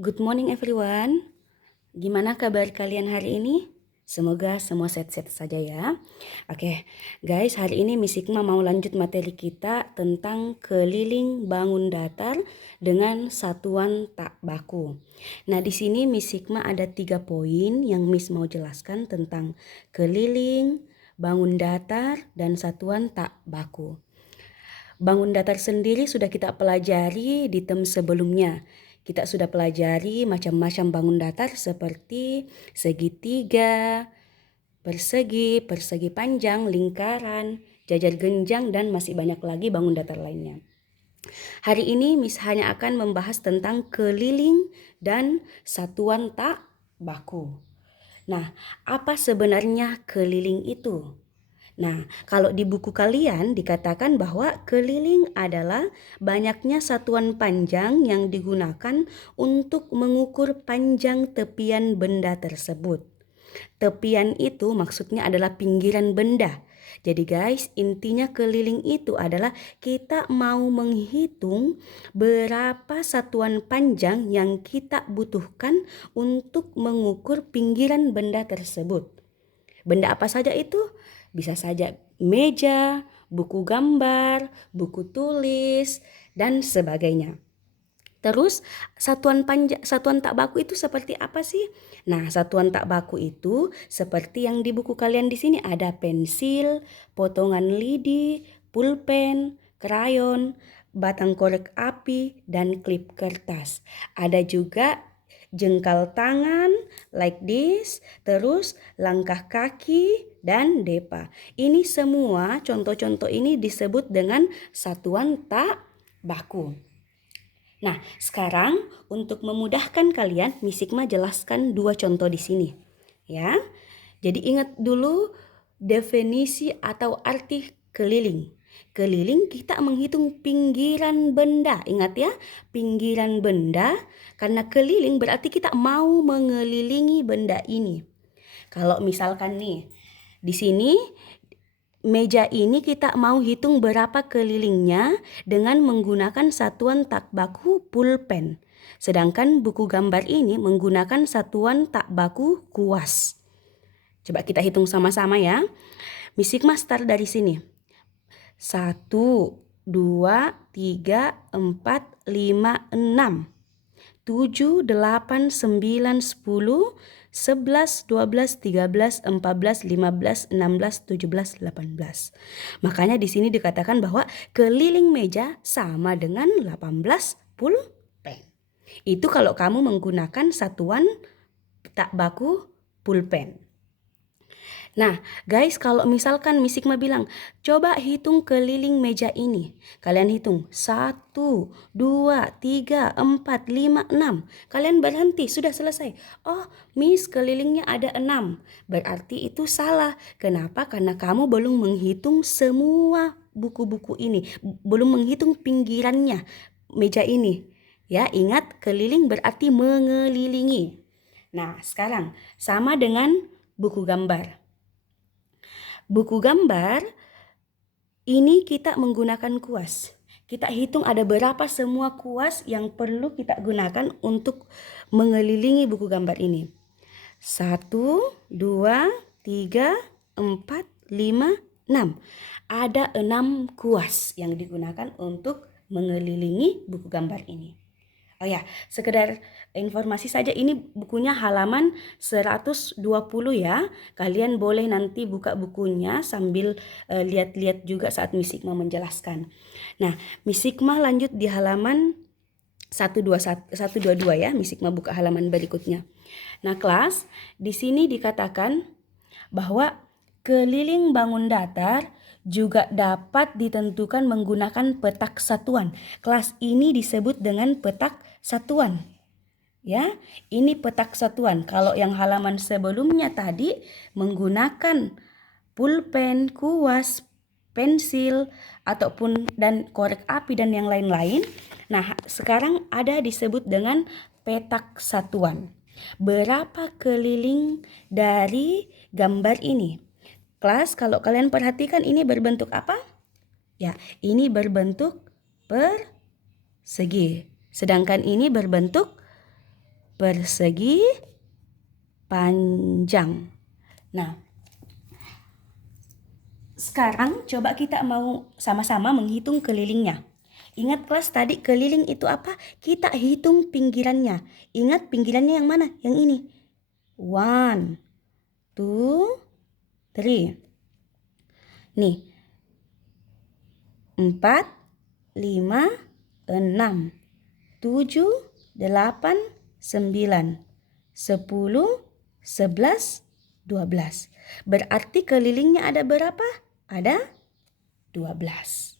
Good morning everyone. Gimana kabar kalian hari ini? Semoga semua sehat-sehat saja ya. Oke, guys, hari ini Miss Hikmah mau lanjut materi kita tentang keliling bangun datar dengan satuan tak baku. Nah, di sini Miss Hikmah ada 3 poin yang Miss mau jelaskan tentang keliling, bangun datar, dan satuan tak baku. Bangun datar sendiri sudah kita pelajari di term sebelumnya. Kita sudah pelajari macam-macam bangun datar seperti segitiga, persegi, persegi panjang, lingkaran, jajar genjang, dan masih banyak lagi bangun datar lainnya. Hari ini Miss hanya akan membahas tentang keliling dan satuan tak baku. Nah, apa sebenarnya keliling itu? Nah, kalau di buku kalian dikatakan bahwa keliling adalah banyaknya satuan panjang yang digunakan untuk mengukur panjang tepian benda tersebut. Tepian itu maksudnya adalah pinggiran benda. Jadi guys, intinya keliling itu adalah kita mau menghitung berapa satuan panjang yang kita butuhkan untuk mengukur pinggiran benda tersebut. Benda apa saja itu? Bisa saja meja, buku gambar, buku tulis, dan sebagainya. Terus satuan tak baku itu seperti apa sih? Nah, satuan tak baku itu seperti yang di buku kalian di sini ada pensil, potongan lidi, pulpen, krayon, batang korek api, dan klip kertas. Ada juga jengkal tangan like this, terus langkah kaki dan depa. Ini semua contoh-contoh ini disebut dengan satuan tak baku. Nah, sekarang untuk memudahkan kalian, Miss Hikmah jelaskan 2 contoh di sini. Ya. Jadi ingat dulu definisi atau arti keliling. Keliling kita menghitung pinggiran benda. Ingat ya, pinggiran benda karena keliling berarti kita mau mengelilingi benda ini. Kalau misalkan nih, di sini meja ini kita mau hitung berapa kelilingnya dengan menggunakan satuan tak baku pulpen. Sedangkan buku gambar ini menggunakan satuan tak baku kuas. Coba kita hitung sama-sama ya. Miss Hikmah start dari sini. 1, 2, 3, 4, 5, 6. 7, 8, 9, 10, 11, 12, 13, 14, 15, 16, 17, 18. Makanya di sini dikatakan bahwa keliling meja sama dengan 18 pulpen. Itu kalau kamu menggunakan satuan tak baku pulpen. Nah, guys, kalau misalkan Miss Hikmah bilang, coba hitung keliling meja ini. Kalian hitung 1, 2, 3, 4, 5, 6. Kalian berhenti, sudah selesai. Oh, Miss, kelilingnya ada 6. Berarti itu salah. Kenapa? Karena kamu belum menghitung semua buku-buku ini. Belum menghitung pinggirannya meja ini. Ya, ingat keliling berarti mengelilingi. Nah, sekarang sama dengan buku gambar. Buku gambar ini kita menggunakan kuas. Kita hitung ada berapa semua kuas yang perlu kita gunakan untuk mengelilingi buku gambar ini. 1, 2, 3, 4, 5, 6. Ada 6 kuas yang digunakan untuk mengelilingi buku gambar ini. Oh ya, sekedar informasi saja, ini bukunya halaman 120 ya. Kalian boleh nanti buka bukunya sambil lihat-lihat juga saat Miss Hikmah menjelaskan. Nah, Miss Hikmah lanjut di halaman 122 ya. Miss Hikmah buka halaman berikutnya. Nah, kelas, di sini dikatakan bahwa keliling bangun datar juga dapat ditentukan menggunakan petak satuan. Kelas ini disebut dengan petak satuan. Ya, ini petak satuan. Kalau yang halaman sebelumnya tadi menggunakan pulpen, kuas, pensil ataupun dan korek api dan yang lain-lain. Nah, sekarang ada disebut dengan petak satuan. Berapa keliling dari gambar ini? Kelas, kalau kalian perhatikan ini berbentuk apa? Ya, ini berbentuk persegi. Sedangkan ini berbentuk persegi panjang. Nah, sekarang coba kita mau sama-sama menghitung kelilingnya. Ingat kelas tadi keliling itu apa? Kita hitung pinggirannya. Ingat pinggirannya yang mana? Yang ini. 1, 2, 3. Nih. 4, 5, 6, 7, 8, 9, 10, 11, 12. Berarti kelilingnya ada berapa? Ada 12.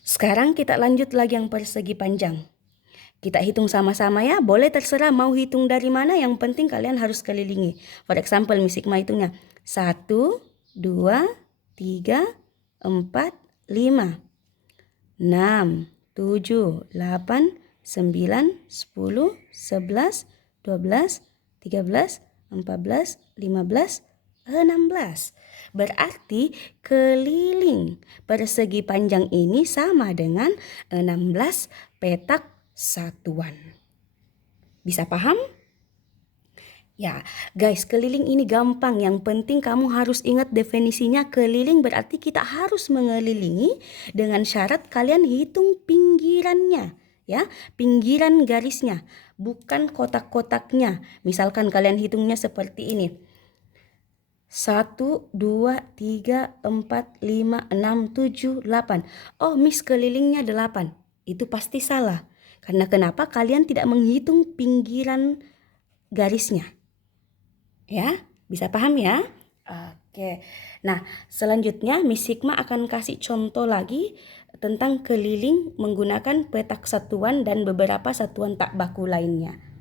Sekarang kita lanjut lagi yang persegi panjang. Kita hitung sama-sama ya. Boleh terserah mau hitung dari mana. Yang penting kalian harus kelilingi. For example, Miss Hikmah hitungnya. 1, 2, 3, 4, 5, 6, 7, 8, 9, 10, 11, 12, 13, 14, 15, 16. Berarti keliling persegi panjang ini sama dengan 16 petak satuan. Bisa paham? Ya, guys, keliling ini gampang. Yang penting kamu harus ingat definisinya. Keliling berarti kita harus mengelilingi dengan syarat kalian hitung pinggirannya. Ya, pinggiran garisnya, bukan kotak-kotaknya. Misalkan kalian hitungnya seperti ini. 1, 2, 3, 4, 5, 6, 7, 8. Oh, Miss kelilingnya 8. Itu pasti salah. Karena kenapa? Kalian tidak menghitung pinggiran garisnya. Ya, bisa paham ya? Oke. Nah, selanjutnya Miss Hikmah akan kasih contoh lagi tentang keliling menggunakan petak satuan dan beberapa satuan tak baku lainnya.